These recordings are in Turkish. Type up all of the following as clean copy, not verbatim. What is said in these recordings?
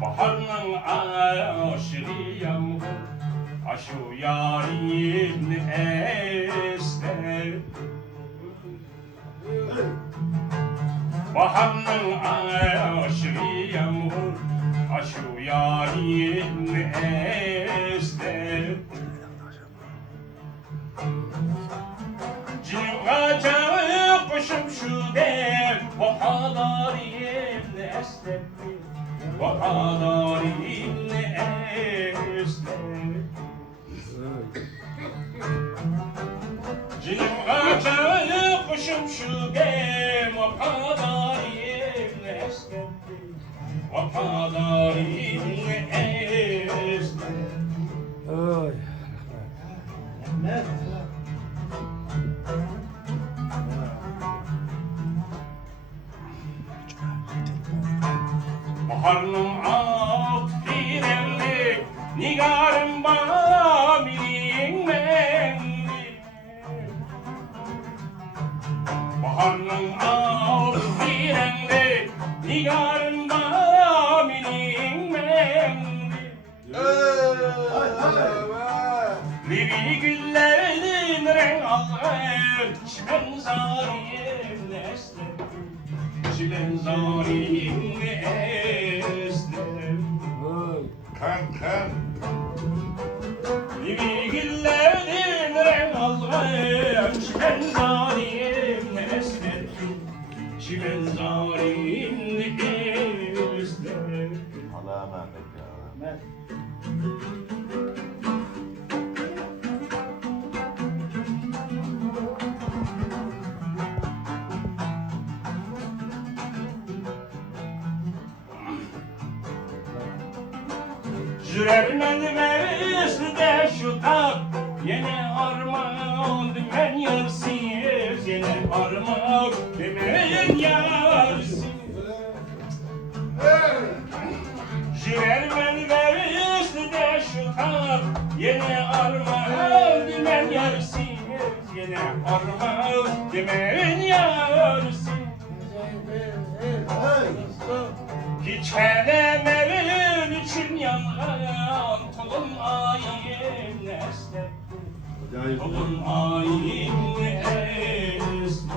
Baharın aşırıyam aşu yarim esler. Baharın aşırıyam aşu yarim esler. Cinim kaçağı kuşum şu der vahadarim esler. Vahadarim esler. Cinim kaçağı kuşum şu der vahadarim esler. Vahadarim esler. Oy. Mehmet. Baharın alt firenli, nigarın bamirin menli. Baharın alt firenli, nigarın bamirin menli. Livi güllerin renk alır, çimen zarim nesler. Çimen zarim esner. Kan. Livi güllerin renk alır, çimen zarim esner. Çimen zarim esner. Allah'a emanet ya. Mehmet. Jürermen mevzde şu tak, yine armağan dümen yarsız, yine armağan dümen yarsız. Jürermen mevzde şu tak, yine armağan dümen yarsız, yine armağan dümen yarsız. Hiç helemevin için yanan kulun ayın esner. Kulun ayın esner.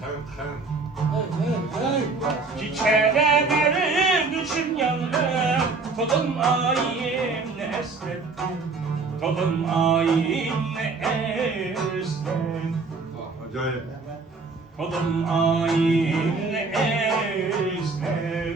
Kan. Hiç helemevin için yanan kulun ayın esner. Kulun ayın esner. Acayip. Kulun ayın esner.